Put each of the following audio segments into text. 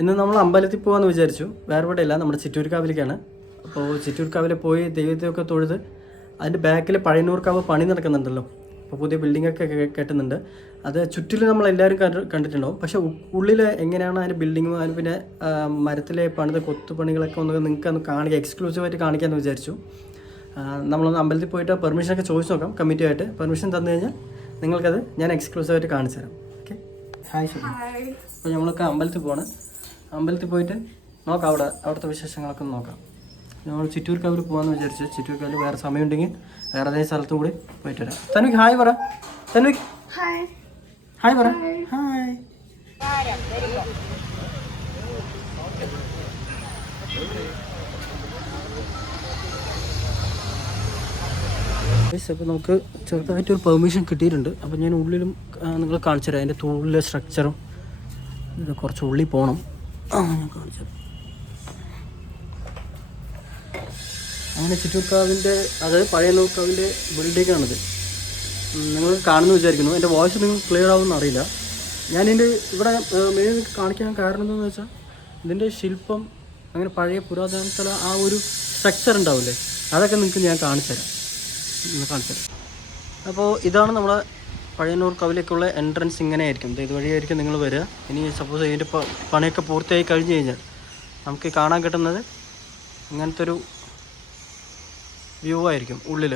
ഇന്ന് നമ്മൾ അമ്പലത്തിൽ പോകാമെന്ന് വിചാരിച്ചു. വേറെ എവിടെയല്ല, നമ്മുടെ ചിറ്റൂർക്കാവിലേക്കാണ്. അപ്പോൾ ചിറ്റൂർക്കാവിൽ പോയി ദൈവത്തെയൊക്കെ തൊഴുത് അതിൻ്റെ ബാക്കിൽ പഴയന്നൂർക്കാവ് പണി നടക്കുന്നുണ്ടല്ലോ. അപ്പോൾ പുതിയ ബിൽഡിങ്ങൊക്കെ കെട്ടുന്നുണ്ട്. അത് ചുറ്റിലും നമ്മളെല്ലാവരും കണ്ടിട്ടുണ്ടാവും. പക്ഷേ ഉള്ളിൽ എങ്ങനെയാണ് അതിൻ്റെ ബിൽഡിങ്ങും അതിന് പിന്നെ മരത്തിലെ പണിത കൊത്തുപണികളൊക്കെ ഒന്ന് നിങ്ങൾക്ക് കാണിക്കുക, എക്സ്ക്ലൂസീവായിട്ട് കാണിക്കാമെന്ന് വിചാരിച്ചു. നമ്മളൊന്ന് അമ്പലത്തിൽ പോയിട്ട് പെർമിഷനൊക്കെ ചോദിച്ചു നോക്കാം. കമ്മിറ്റിയായിട്ട് പെർമിഷൻ തന്നു കഴിഞ്ഞാൽ നിങ്ങൾക്കത് ഞാൻ എക്സ്ക്ലൂസീവായിട്ട് കാണിച്ചു തരാം. ഓക്കെ, ഹായ് ശരി. അപ്പോൾ നമ്മളൊക്കെ അമ്പലത്തിൽ പോവാണ്. അമ്പലത്തിൽ പോയിട്ട് നോക്കാം, അവിടുത്തെ വിശേഷങ്ങളൊക്കെ ഒന്ന് നോക്കാം. നമ്മൾ ചിറ്റൂർക്കാവിൽ പോകാമെന്ന് വിചാരിച്ചു. ചിറ്റൂർക്കാവിൽ വേറെ സമയമുണ്ടെങ്കിൽ വേറെ ഏതെങ്കിലും സ്ഥലത്തും കൂടി പോയിട്ട് വരാം. തനുക്ക് ഹായ് പറ. തനുക്ക് ഹായ് പറ. ഹായ്. അപ്പോൾ നമുക്ക് ചെറുതായിട്ടൊരു പെർമിഷൻ കിട്ടിയിട്ടുണ്ട്. അപ്പോൾ ഞാൻ ഉള്ളിലും നിങ്ങൾ കാണിച്ചു തരാം. അതിൻ്റെ തൂണിലെ സ്ട്രക്ചറും ഇത് കുറച്ച് ഉള്ളിൽ പോകണം. ഞാൻ കാണിച്ചു തരാം. അങ്ങനെ ചിറ്റൂർക്കാവിൻ്റെ, അതായത് പഴയന്നൂർക്കാവിൻ്റെ ബിൽഡിങ്ങാണിത്. നിങ്ങൾ കാണുന്നു വിചാരിക്കുന്നു. എൻ്റെ വോയിസ് നിങ്ങൾക്ക് ക്ലിയർ ആവുമെന്ന് അറിയില്ല. ഞാനിതിൻ്റെ ഇവിടെ മെയിൻ കാണിക്കാൻ കാരണം എന്താണെന്ന് വെച്ചാൽ ഇതിൻ്റെ ശില്പം, അങ്ങനെ പഴയ പുരാതനത്തിലെ ആ ഒരു സ്ട്രക്ചർ ഉണ്ടാവില്ലേ, അതൊക്കെ നിങ്ങൾക്ക് ഞാൻ കാണിച്ചു തരാം. അപ്പോൾ ഇതാണ് നമ്മുടെ പഴയന്നൂർക്കാവിലേക്കുള്ള എൻട്രൻസ്. ഇങ്ങനെ ആയിരിക്കും, ഇതുവഴിയായിരിക്കും നിങ്ങൾ വരിക. ഇനി സപ്പോസ് ഇതിൻ്റെ പണിയൊക്കെ പൂർത്തിയായി കഴിഞ്ഞ് കഴിഞ്ഞാൽ നമുക്ക് കാണാൻ കിട്ടുന്നത് ഇങ്ങനത്തെ ഒരു വ്യൂ ആയിരിക്കും ഉള്ളിൽ.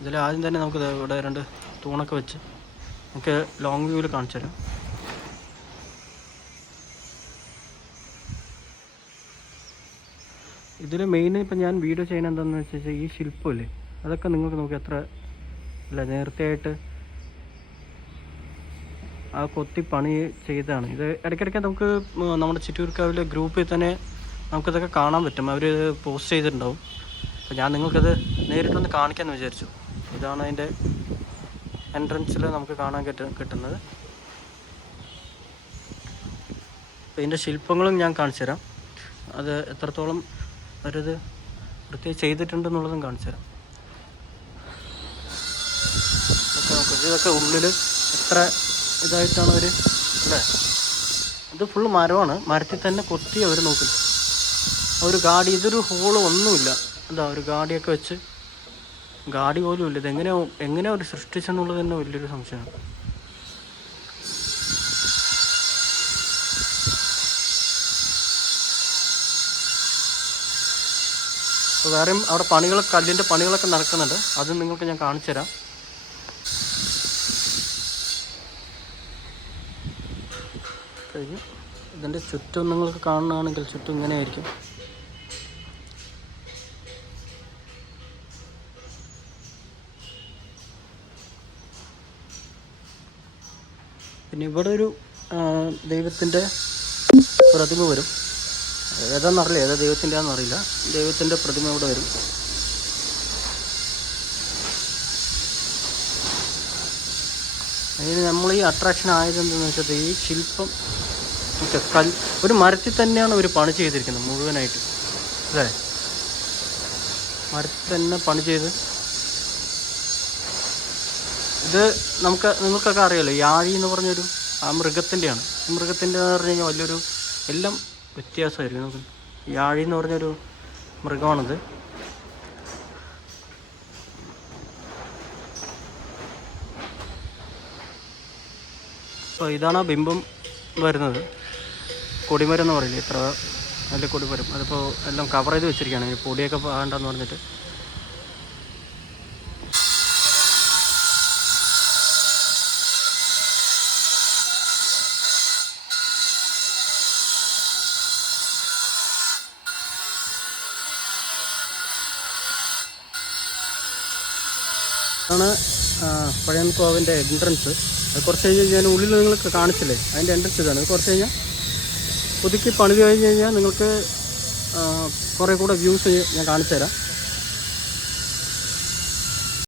ഇതിൽ ആദ്യം തന്നെ നമുക്ക് ഇവിടെ 2 തൂണൊക്കെ വെച്ച് നമുക്ക് ലോങ് വ്യൂവിൽ കാണിച്ചു തരാം. ഇതിൽ മെയിൻ ഇപ്പം ഞാൻ വീഡിയോ ചെയ്യുന്നത് എന്താണെന്ന് വെച്ചാൽ ഈ ശില്പമില്ലേ, അതൊക്കെ നിങ്ങൾക്ക് നോക്കി എത്ര അല്ല നേരത്തെയായിട്ട് ആ കൊത്തി പണി ചെയ്തതാണ്. ഇത് ഇടയ്ക്കിടയ്ക്ക് നമുക്ക് നമ്മുടെ ചിറ്റൂർക്കാവിലെ ഗ്രൂപ്പിൽ തന്നെ നമുക്കിതൊക്കെ കാണാൻ പറ്റും. അവർ പോസ്റ്റ് ചെയ്തിട്ടുണ്ടാവും. അപ്പോൾ ഞാൻ നിങ്ങൾക്കത് നേരിട്ടൊന്ന് കാണിക്കാമെന്ന് വിചാരിച്ചു. ഇതാണ് അതിൻ്റെ എൻട്രൻസിൽ നമുക്ക് കാണാൻ കിട്ടുന്നത്. അപ്പോൾ ഇതിൻ്റെ ശില്പങ്ങളും ഞാൻ കാണിച്ചു തരാം. അത് എത്രത്തോളം അവരത് വൃത്തി ചെയ്തിട്ടുണ്ടെന്നുള്ളതും കാണിച്ചു തരാം. ഇതൊക്കെ ഉള്ളിൽ എത്ര ഇതായിട്ടാണ് അവർ അല്ലേ. ഇത് ഫുള്ള് മരമാണ്, മരത്തിൽ തന്നെ കൊത്തി അവർ നോക്കുന്നു. ഒരു ഗാഡി, ഇതൊരു ഹോള് ഒന്നുമില്ല. എന്താ ഒരു ഗാഡിയൊക്കെ വെച്ച്, ഗാഡി പോലും ഇല്ല. എങ്ങനെ അവർ സൃഷ്ടിച്ചെന്നുള്ളത് തന്നെ വലിയൊരു സംശയമാണ്. അപ്പോൾ വേറെയും അവിടെ കല്ലിൻ്റെ പണികളൊക്കെ നടക്കുന്നുണ്ട്. അത് നിങ്ങൾക്ക് ഞാൻ കാണിച്ചു തരാം. കഴിഞ്ഞ് ഇതിൻ്റെ ചുറ്റും നിങ്ങൾക്ക് കാണുകയാണെങ്കിൽ ചുറ്റും ഇങ്ങനെ ആയിരിക്കും. പിന്നെ ഇവിടെ ഒരു ദൈവത്തിൻ്റെ പ്രതിമ വരും. ഏതാണെന്നറിയില്ല, ഏതാ ദൈവത്തിൻ്റെ ആണെന്നറിയില്ല. ദൈവത്തിൻ്റെ പ്രതിമ ഇവിടെ വരും. അതിന് നമ്മൾ ഈ അട്രാക്ഷൻ ആയതെന്തെന്ന് വെച്ചാൽ ഈ ശില്പം ഒരു മരത്തിൽ തന്നെയാണ് ഒരു പണി ചെയ്തിരിക്കുന്നത് മുഴുവനായിട്ട്, അല്ലേ. മരത്തിൽ തന്നെ പണി ചെയ്ത്, ഇത് നിങ്ങൾക്കൊക്കെ അറിയാമല്ലോ, യാഴി എന്ന് പറഞ്ഞൊരു ആ മൃഗത്തിൻ്റെയാണ്. ഈ മൃഗത്തിൻ്റെ എന്ന് പറഞ്ഞു കഴിഞ്ഞാൽ വലിയൊരു എല്ലാം വ്യത്യാസമായിരിക്കും. നമുക്ക് യാഴി എന്ന് പറഞ്ഞൊരു മൃഗമാണിത്. അപ്പോൾ ഇതാണ് ആ ബിംബം വരുന്നത്. കൊടിമരം എന്ന് പറയില്ലേ, ഇത്ര വലിയ കൊടിമരം. അതിപ്പോൾ എല്ലാം കവർ ചെയ്ത് വെച്ചിരിക്കുകയാണ്, ഈ പൊടിയൊക്കെ വേണ്ടെന്ന് പറഞ്ഞിട്ട്. ആണ് പഴയന്നൂർക്കാവിൻ്റെ എൻട്രൻസ്. അത് കുറച്ച് കഴിഞ്ഞ് ഞാൻ ഉള്ളിൽ നിങ്ങൾക്ക് കാണിച്ചില്ലേ, അതിൻ്റെ എൻട്രൻസ് ഇതാണ്. കുറച്ച് കഴിഞ്ഞാൽ പുതുക്കി പണിത് കഴിഞ്ഞ് കഴിഞ്ഞാൽ നിങ്ങൾക്ക് കുറേ കൂടെ വ്യൂസ് ഞാൻ കാണിച്ചു തരാം.